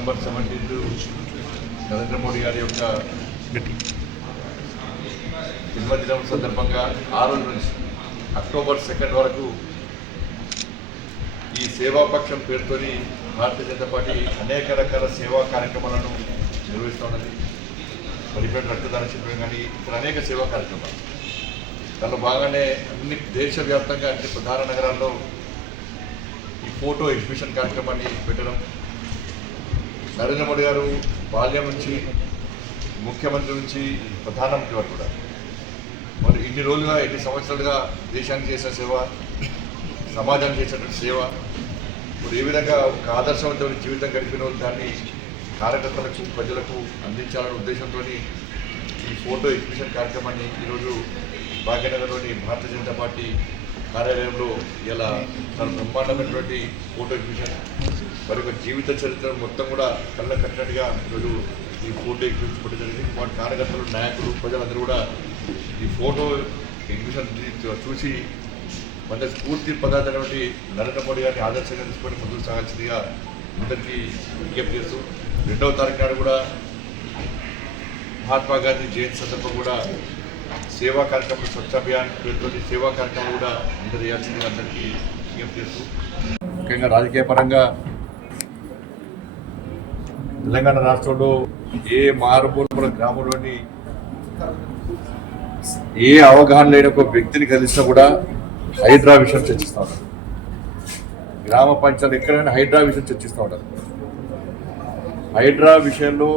December 17 Narendra Modi గారి యొక్క జన్మదినం సందర్భంగా ఆ రోజు నుంచి అక్టోబర్ 2 వరకు ఈ సేవాపక్షం పేరుతోని భారతీయ జనతా పార్టీ అనేక రకాల సేవా కార్యక్రమాలను నిర్వహిస్తున్నది. పరిపేట రక్తదాన శిబిరం కానీ ఇక్కడ అనేక సేవా కార్యక్రమాలు. దానిలో భాగంగానే అన్ని దేశవ్యాప్తంగా అన్ని ప్రధాన నగరాల్లో ఈ ఫోటో ఎగ్జిబిషన్ కార్యక్రమాన్ని పెట్టడం. నరేంద్ర మోడీ గారు బాల్యం నుంచి ముఖ్యమంత్రి నుంచి ప్రధానమంత్రి వరకు కూడా మరి ఇన్ని రోజులుగా ఎన్ని సంవత్సరాలుగా దేశానికి చేసిన సేవ, సమాజానికి చేసినటువంటి సేవ, ఇప్పుడు ఏ విధంగా ఒక ఆదర్శవంతమైన జీవితం గడిపిన దాన్ని కార్యకర్తలకు ప్రజలకు అందించాలనే ఉద్దేశంతో ఈ ఫోటో ఎగ్జిబిషన్ కార్యక్రమాన్ని ఈరోజు భాగ్యనగర్లోని భారతీయ జనతా పార్టీ కార్యాలయంలో ఇలా తన బ్రహ్మాండమైనటువంటి ఫోటో ఎగ్జిబిషన్ మరి ఒక జీవిత చరిత్ర మొత్తం కూడా కళ్ళ కట్టినట్టుగా ఈరోజు ఈ ఫోటో ఎగ్జిబిషన్ పెట్టడం జరిగింది. వాటి కార్యకర్తలు, నాయకులు, ప్రజలందరూ కూడా ఈ ఫోటో ఎగ్జిబిషన్ చూసి మన స్ఫూర్తి పదార్థమైనటువంటి నరేంద్ర మోడీ గారిని ఆదర్శంగా తీసుకొని ముందుకు సాగాల్సిందిగా అందరికీ విజ్ఞప్తి చేస్తూ 2వ తారీఖు నాడు కూడా మహాత్మా గాంధీ జయంతి సందర్భం కూడా సేవా కార్యక్రమాలు, స్వచ్ఛ అభియాన్ పేరుతో సేవా కార్యక్రమాలు కూడా అందరూ చేయాల్సిందిగా అందరికీ విజ్ఞప్తి చేస్తూ ముఖ్యంగా రాజకీయ పరంగా తెలంగాణ రాష్ట్రంలో ఏ మారుమూల గ్రామంలోని ఏ అవగాహన లేని ఒక వ్యక్తిని కలిసినా కూడా హైడ్రా విషయం చర్చిస్తూ ఉంటారు. గ్రామ పంచాయతీ ఎక్కడైనా హైడ్రా విషయం చర్చిస్తూ ఉంటారు. హైడ్రా విషయంలో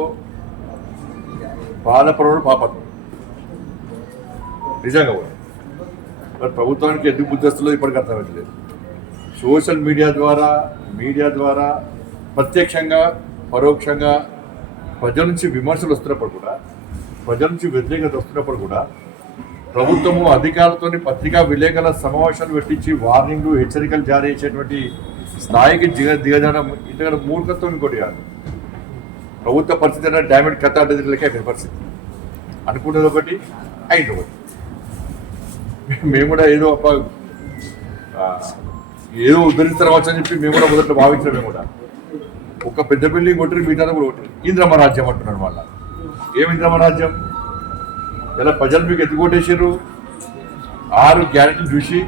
బాధపడడం పాపం నిజంగా కూడా మరి ప్రభుత్వానికి ఎందుకు బుద్ధి వస్తుందో ఇప్పటికీ అర్థమవుతలేదు. సోషల్ మీడియా ద్వారా ప్రత్యక్షంగా పరోక్షంగా ప్రజల నుంచి విమర్శలు వస్తున్నప్పుడు కూడా, ప్రజల నుంచి వ్యతిరేకత వస్తున్నప్పుడు కూడా ప్రభుత్వము అధికారులతో పత్రికా విలేకరుల సమావేశాలు పెట్టించి వార్నింగ్లు, హెచ్చరికలు జారీ చేసేటువంటి స్థాయికి దిగజాడం ఇంతకన్నా మూర్ఖత్వం ఇంకోటి కాదు. ప్రభుత్వ పరిస్థితి అంటే డ్యామేజ్ కథ అంటే పరిస్థితి అనుకున్నది ఒకటి, అయింది ఒకటి. మేము కూడా ఏదో ఉద్ధరిస్తారవచ్చు అని చెప్పి మేము కూడా మొదట్లో భావించాం. మేము కూడా ఒక పెద్ద బిల్డింగ్ కొట్టి మిగతా కూడా కొట్టి ఇంద్రమ రాజ్యం అంటున్నాడు. మళ్ళా ఏమి ఇంద్రమ రాజ్యం? ఇలా ప్రజలు మీకు ఎందుకు ఓటేసారు? 6 గ్యారెంటీలు చూసి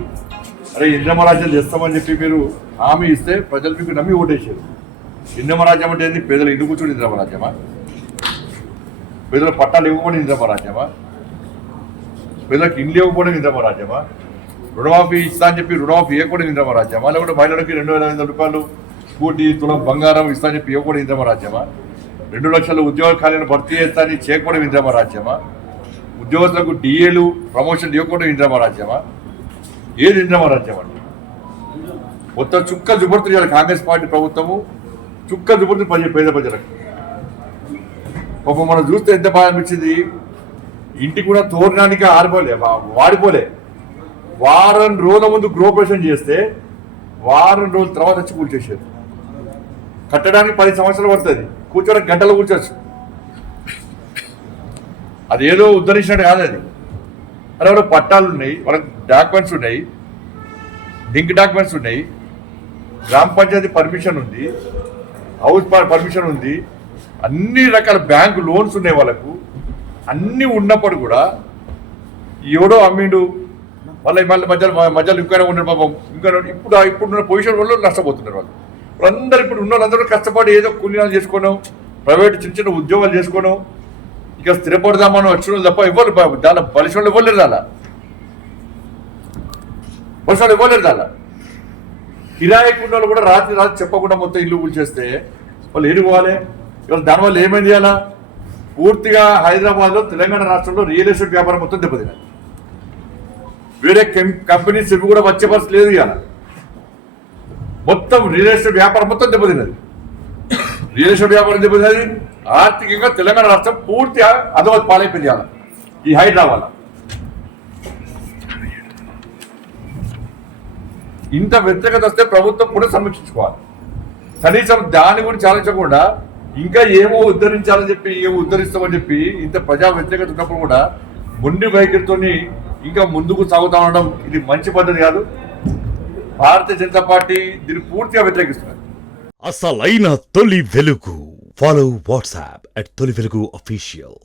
అరే ఇంద్రమ రాజ్యం చేస్తామని చెప్పి మీరు హామీ ఇస్తే ప్రజలు మీకు నమ్మి ఓటేసారు. ఇంద్రమ రాజ్యం అంటే ఏంది? పేదలు ఇల్లు కూర్చొని ఇంద్రమ రాజ్యమా? పేదల పట్టాలు ఇవ్వకపోవడం ఇంద్రమ రాజ్యమా? పేదలకు ఇండ్లు ఇవ్వకపోవడం ఇంద్రమ రాజ్యమా? రుణమాఫీ ఇస్తా అని చెప్పి రుణమాఫీ ఇవ్వకపోవడం ఇంద్రమ రాజ్యమా? లేకుంటే మహిళలకి 2,500 రూపాయలు స్కూటీ, తులం బంగారం ఇస్తా అని చెప్పి ఇవ్వకపోవడం ఇంద్రమ రాజ్యమా? 2 లక్షల ఉద్యోగ ఖాళీలను భర్తీ చేస్తా అని చేయకపోవడం ఇంద్రమ రాజ్యమా? ఉద్యోగస్తులకు డిఏలు, ప్రమోషన్ ఇవ్వకపోవడం ఇంద్రమ రాజ్యమా? ఏది ఇంద్రమ రాజ్యం అండి? మొత్తం చుక్క జుబర్తు చేయాలి కాంగ్రెస్ పార్టీ ప్రభుత్వము. చుక్క జుబర్తు పేద ప్రజలకు. పాపం మనం చూస్తే ఎంత బాగా అనిపించింది. ఇంటికి కూడా తోరణానికి వాడిపోలే. వారం రోజుల ముందు గృహప్రవేశం చేస్తే వారం రోజుల తర్వాత వచ్చి కూల్చేసారు. కట్టడానికి 10 సంవత్సరాలు పడుతుంది, కూర్చోడానికి గంటలు కూర్చోవచ్చు. అది ఏదో ఉద్ధరించినట్టు కాదు అది. అరే వాళ్ళకి పట్టాలు ఉన్నాయి, వాళ్ళకి డాక్యుమెంట్స్ ఉన్నాయి, లింక్ డాక్యుమెంట్స్ ఉన్నాయి, గ్రామ పంచాయతీ పర్మిషన్ ఉంది, హౌస్ పర్మిషన్ ఉంది, అన్ని రకాల బ్యాంకు లోన్స్ ఉన్నాయి వాళ్ళకు. అన్నీ ఉన్నప్పుడు కూడా ఎవడో అమ్మిండు వాళ్ళ మధ్యలో ఇంకా ఉన్నాడు పాపం. ఇంకా ఇప్పుడున్న పొజిషన్ వల్ల నష్టపోతున్నారు వాళ్ళు. వాళ్ళందరూ ఇప్పుడు ఉన్న వాళ్ళందరూ కష్టపడి ఏదో కూలీనాలు చేసుకోను, ప్రైవేట్ చిన్న చిన్న ఉద్యోగాలు చేసుకోను, ఇక స్థిరపడదామని వచ్చిన తప్ప ఎవరు దాని బలిసిన ఇవ్వలేరు. దాని కిరాయికి ఉన్న వాళ్ళు కూడా రాత్రి చెప్పకుండా మొత్తం ఇల్లు కూల్చేస్తే వాళ్ళు ఏడుకోవాలి. ఇవాళ దానివల్ల ఏమైంది? అలా పూర్తిగా హైదరాబాద్లో, తెలంగాణ రాష్ట్రంలో రియల్ ఎస్టేట్ వ్యాపారం మొత్తం దెబ్బతిన్నది. వేరే కంపెనీస్ ఇవి కూడా వచ్చే పరిస్థితి లేదు. ఇవాళ మొత్తం రియల్ ఎస్టేట్ వ్యాపారం మొత్తం దెబ్బతిన్నది. రియల్ ఎస్టేట్ వ్యాపారం దెబ్బతిన్నది. ఆర్థికంగా తెలంగాణ రాష్ట్రం పూర్తిగా అధోగతి పాలైపోయింది ఇవాళ ఈ హైదరాబాద్. ఇంత వ్యతిరేకత వస్తే ప్రభుత్వం కూడా సమీక్షించుకోవాలి. కనీసం దాని గురించి ఆలోచించకుండా ఇంకా ఏమో ఉద్ధరించాలని చెప్పి, ఏమో ఉద్ధరిస్తామని చెప్పి ఇంత ప్రజా వ్యతిరేకత ఉన్నప్పుడు కూడా మొండి వైఖరితో ఇంకా ముందుకు సాగుతా ఉండడం ఇది మంచి పద్ధతి కాదు. భారతీయ జనతా పార్టీ దీన్ని పూర్తిగా వ్యతిరేకిస్తున్నారు. అసలైన తొలి వెలుగు Follow WhatsApp at Toli Velugu Official.